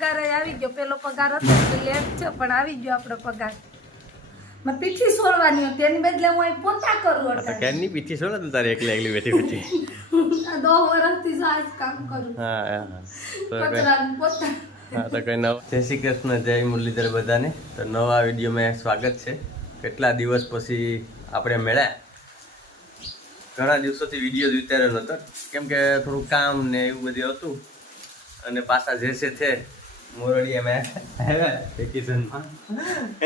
પગાર આવી ગયો. પેલો પગાર હતો એટલે લેટ છે પણ આવી ગયો આપણો પગાર. મેં પીઠી સોળવાની હતી એની બદલે હું અહીં પોતા કરું તો અત્યારે પીઠી છો તું તારે એકલી એકલી બેઠી બેઠી. દો વર્ષથી જ આ કામ કરું. હા કચરાનું પોતા. હા તો કઈ નવ જય શ્રી કૃષ્ણ જય મુરલીધર બધાને. તો નવા વિડીયોમાં સ્વાગત છે. કેટલા દિવસ પછી આપણે મળ્યા? ઘણા દિવસોથી વીડિયો ઉતાર્યો નહોતો કેમ કે થોડું કામ ને એવું બધું હતું. અને પાછા જે છે તે મોરડી અમે વેકેશનમાં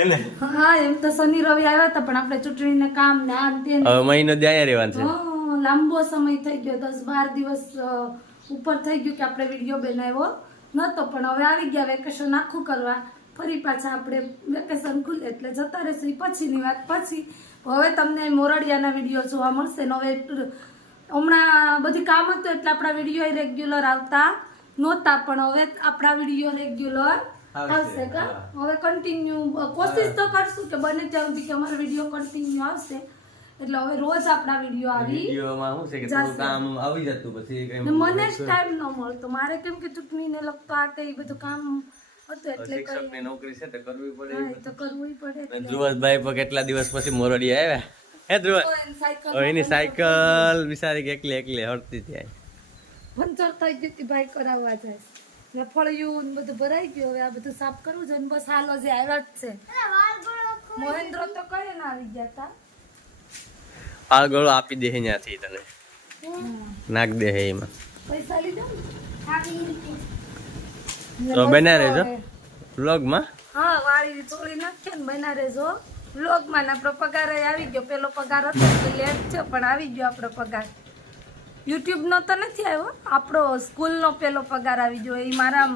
એને? હા એમ તો શનિ રવિ આવ્યા હતા પણ આપણે ચૂંટણીને કામ ને આ તે હવે મહિનો ત્યાં રહેવાનું છે. લાંબો સમય થઈ ગયો દસ બાર દિવસ ઉપર થઈ ગયું કે આપણે વીડિયો બનાવ્યો નતો પણ હવે આવી ગયા વેકેશન આખું કરવા. ફરી પાછા આપણે વેકેશન ખુલે એટલે જતા રહેશે. પછીની વાત પછી. હવે તમને મોરડિયાના વીડિયો જોવા મળશે. નવે હમણાં બધી કામ હતું એટલે આપણા વીડિયો રેગ્યુલર આવતા. નહોતા પણ હવે આપણા વીડિયો રેગ્યુલર આવશે, કા? હવે કન્ટિન્યુ કોશિશ તો કરશું કે બને ત્યાં સુધી કે અમારો વીડિયો કન્ટિન્યુ આવશે. એટલે હવે રોજ આપણા વીડિયો આવી વિડીયોમાં શું છે કે થોડું કામ આવી જતું પછી કઈ મને જ ટાઈમ ન મળતો. મારે કેમ કે ચૂંટણીને લગતો આ તે બધું કામ હતું એટલે શિક્ષકની નોકરી છે તો કરવી પડે તો કરવી પડે. ધ્રુવસભાઈ પણ કેટલા દિવસ પછી મોરડી આવ્યા? હે ધ્રુવ? એની સાયકલ બિચારી કે એકલી એકલી હરતી ત્યાં પંચર થઈ ગઈ હતી ભાઈ કરાવવા જાય. એટલે ફળિયું ને બધું ભરાઈ ગયું. હવે આ બધું સાફ કરવું છે ને બસ હાલો જે આવ્યા જ છે. મહેન્દ્ર તો કઈ ના આવી ગયા હતા આગળ આપી દે ત્યાંથી તને. નાખ દે એમાં. પૈસા લીધા તો બના રહેજો. વ્લોગમાં? હા વાળી ચોળી નાખીએ ને બના રહેજો. વ્લોગમાં આપણો પગાર આવી ગયો. પેલો પગાર હતો લેટ છે પણ આવી ગયો આપણો પગાર. યુટ્યુબનો તો નથી આવ્યો. આપણો સ્કૂલનો પેલો પગાર આવી ગયો. એ મારા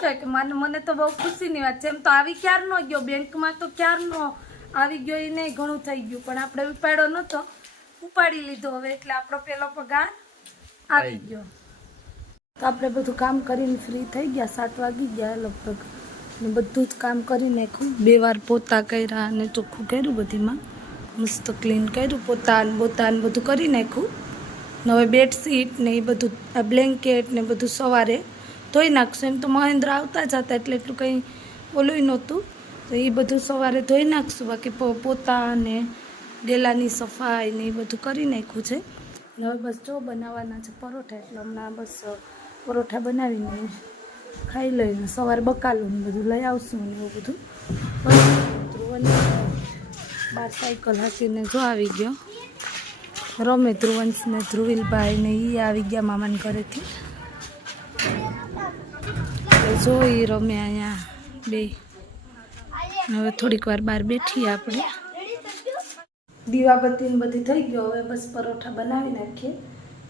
શું કે મને મને તો બહુ ખુશીની વાત છે. એમ તો આવી ક્યારનો ગયો? બેંકમાં તો ક્યારનો આવી ગયો? એ નહીં ઘણું થઈ ગયું. પણ આપણે ઉપાડ્યો નહોતો. ઉપાડી લીધો હવે એટલે આપણો પેલો પગાર આવી ગયો. તો આપણે બધું કામ કરીને ફ્રી થઈ ગયા. સાત વાગી ગયા લગભગ. ને બધું જ કામ કરી નાખ્યું. બે વાર પોતા કર્યા અને ચોખ્ખું કર્યું બધીમાં. મસ્ત ક્લીન કર્યું. પોતા બોતા બધું કરી નાખ્યું. હવે બેડશીટ ને એ બધું, આ બ્લેન્કેટ ને બધું સવારે ધોઈ નાખશું. એમ તો મહેન્દ્ર આવતા જ હતા એટલે એટલું કંઈ ઓલું નહોતું. તો એ બધું સવારે ધોઈ નાખશું. બાકી પોતા ને ડેલાની સફાઈ ને એ બધું કરી નાખ્યું છે. હવે બસ જો બનાવવાના છે પરોઠા. એટલે હમણાં બસ પરોઠા બનાવીને ખાઈ લઈને સવારે બકાલું ને બધું લઈ આવશું ને એવું બધું. બાર સાયકલ હાકીને જો આવી ગયો. રમે ધ્રુવંશ ને ધ્રુવિલભાઈ ને એ આવી ગયા મામાને ઘરેથી. જો એ રમે અહીંયા બે. હવે થોડીક વાર બહાર બેઠીએ આપણે. દીવાબત્તી બધી થઈ ગયો. હવે બસ પરોઠા બનાવી નાખીએ.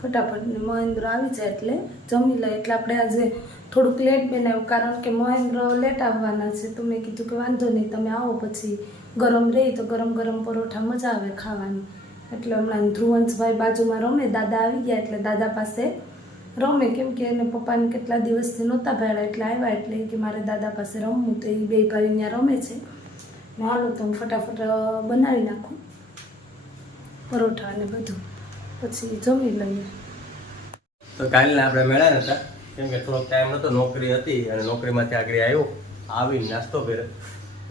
ફટાફટ મહેન્દ્ર આવી જાય એટલે જમી લે. એટલે આપણે આજે થોડુંક લેટ બનાવ્યું કારણ કે મહેન્દ્ર લેટ આવવાના છે. તો મેં કીધું કે વાંધો નહીં, તમે આવો પછી. ગરમ રહી તો ગરમ ગરમ પરોઠા મજા આવે ખાવાની. એટલે હમણાં ધ્રુવંશભાઈ બાજુમાં રમે, દાદા આવી ગયા એટલે દાદા પાસે રમે. કેમ કે એને પપ્પાને કેટલા દિવસથી નહોતા ભાડ્યા એટલે આવ્યા એટલે કે મારે દાદા પાસે રમવું તો એ બે ભાઈ અહીંયા રમે છે. ને હાલો તો હું ફટાફટ બનાવી નાખું પરોઠા અને બધું. પછી જમી લઈએ. તો કાલના આપણે મેળા હતા. કેમ કે થોડોક ટાઈમ નહોતો નોકરી હતી અને નોકરીમાંથી આગળ આવ્યો. આવીને નાસ્તો કર્યો.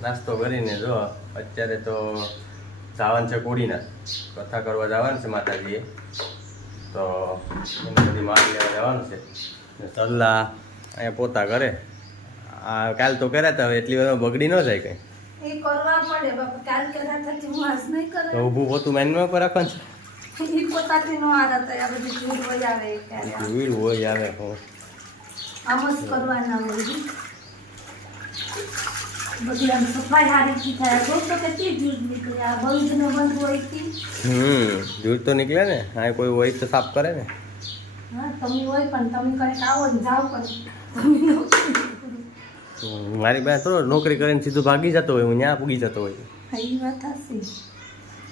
નાસ્તો કરીને જો અત્યારે તો જવાનું છે કોડીના. કથા કરવા જવાનું છે માતાજીએ. તો એની બધી માલ લેવા જવાનું છે. સલ્લા અહીંયા પોતા કરે આ કાલ તો કર્યા હતા હવે એટલી વાર બગડી ન જાય કંઈ. ઊભું પોતું મેનમાં પર રાખવાનું છે? ભીડ હોય આવે હું. આમ જ કરવાના હોય બધી આમ સફાઈ હારીથી થાય જો તો કેટલી ધૂળ નીકળે. આ બંધ ને બંધ હોય હમ ધૂળ તો નીકળે ને. આ કોઈ હોય તો સાફ કરે ને. હા તમે હોય પણ તમે કંઈક આવો ને જાઓ પણ તમે ન હમ, મારી પાસે તો નોકરી કરીને સીધું ભાગી જતો હોય હું ત્યાં પૂગી જતો હોય. હા, વાત હાચી.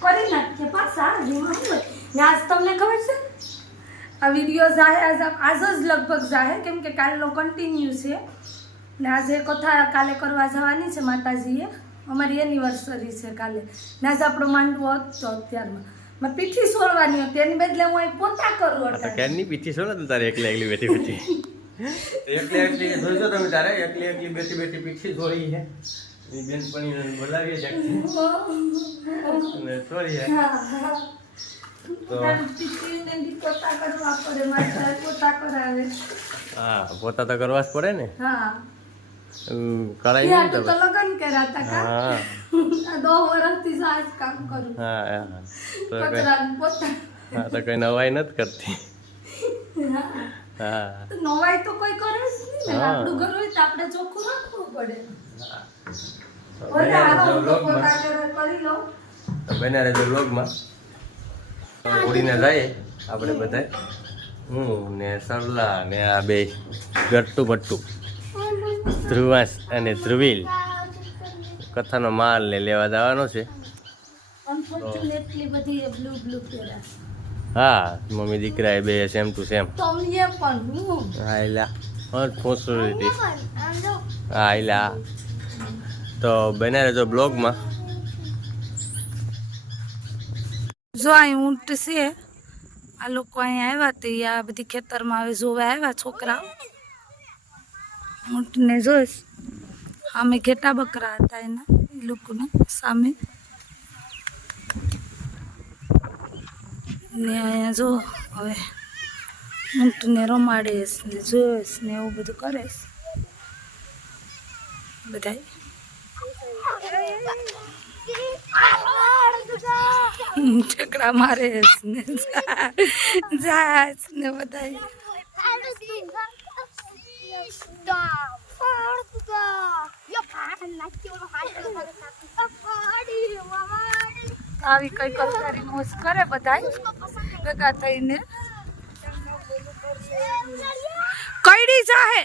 કરી નાખીએ પાછા આજ તમને ખબર છે? આ વીડિયો જાહે આજ જ લગભગ જાહે કેમ કે કાલનો કન્ટિન્યુ છે. ને આજે કથા કાલે કરવા જવાની છે માતાજીએ અમારી એનિવર્સરી છે કાલે. ને આજે આપણો માંડવો હતો અત્યારમાં. મારે પીઠી સોળવાની હતી એની બદલે હું અહીં પોતા કરું હતા ક્યારની પીઠી તું તારે એકલી એકલી બેઠી બેઠી. એકલી એકલી જોઈજો તમે તારે? એકલી એકલી બેઠી બેઠી પીઠી જોઈ છે. બેનપણી બોલાવીએ પોતા તો કરવા જ પડે ને. હા. કરાય નહીં તો લગન કર્યા હતા હા. દો વર્ષથી સાજ કામ કરું. હા હા તો કઈ હા તો કઈ નવાઈ નથી કરતી. હા. નવાઈ તો કોઈ કરે જ નહીં આપણું ઘર હોય તો આપણે ચોખ્ખું રાખવું પડે. બને રહેજો ઉડીને જઈએ આપણે બધા હું ને સરલા ને આ બે ગટ્ટુ બટ્ટુ. ધ્રુવાસ અને ધ્રુવીલ કથાનો માલ ને લેવા જવાનો છે. અનફોર્ચ્યુનેટલી બધી બ્લુ બ્લુ પહેર્યા. હા મમ્મી દીકરા એ બે સેમ ટુ સેમ હું એલા. હા હા એલા. તો બને રહેજો બ્લોગમાં. જો અહીં ઊંટ છે આ લોકો અહીંયા આવ્યા તે આ બધી ખેતરમાં હવે જોવા આવ્યા છોકરા ઊંટને જોઈશ સામે ઘેટા બકરા હતા એના એ લોકોને સામે ને અહીંયા જો હવે ઊંટને રમાડીશ ને જોઈશ ને એવું બધું કરેશ બધાય ઠેકડા મારે ને જાસ ને બધાય આવી કઈ કલકારી મોજ કરે બધા ભેગા થઈને. કઈડી જાહે?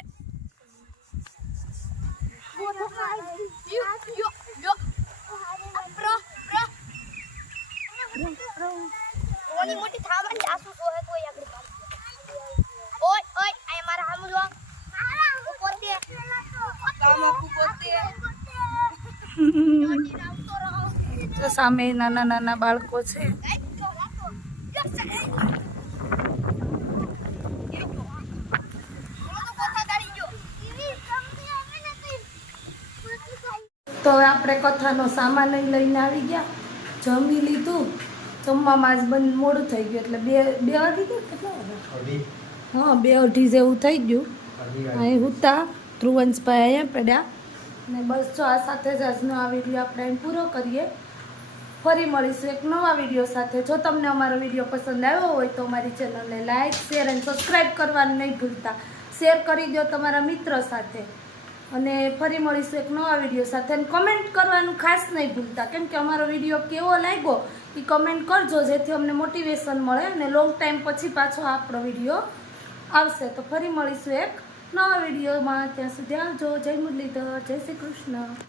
ઓની મોટી થાવાની જાસૂસ હોય કોઈ આગળ. ઓય ઓય આ મારા હામુ જો હું પોતે કામ હું પોતે જોડી રાવતો રહો તો સામે નાના નાના બાળકો છે. જો જો તો હવે આપણે કથાનો સામાન લઈને આવી ગયા. જમી લીધું. જમવામાં આજ બંધ મોડું થઈ ગયું એટલે બે બે વાગી ગયા કેટલા હા બે અઢી જેવું થઈ ગયું. અહીં હુતા ધ્રુવંશભાઈ અહીંયા પડ્યા. ને બસ જો આ સાથે જ આજનો આ વીડિયો આપણે એમ પૂરો કરીએ. ફરી મળીશું એક નવા વીડિયો સાથે. જો તમને અમારો વીડિયો પસંદ આવ્યો હોય તો અમારી ચેનલને લાઇક શેર અને સબસ્ક્રાઈબ કરવાનું નહીં ભૂલતા. શેર કરી દો તમારા મિત્ર સાથે. અને ફરી મળીશું એક નવા વીડિયો સાથે. અને કમેન્ટ કરવાનું ખાસ નહીં ભૂલતા. કેમ કે અમારો વીડિયો કેવો લાગ્યો એ કમેન્ટ કરજો, જેથી અમને મોટિવેશન મળે અને લોંગ ટાઈમ પછી પાછો આપણો વીડિયો આવશે. તો ફરી મળીશું એક નવા વિડીયોમાં ત્યાં સુધી આવજો. જય મુરલીધર જય શ્રી કૃષ્ણ.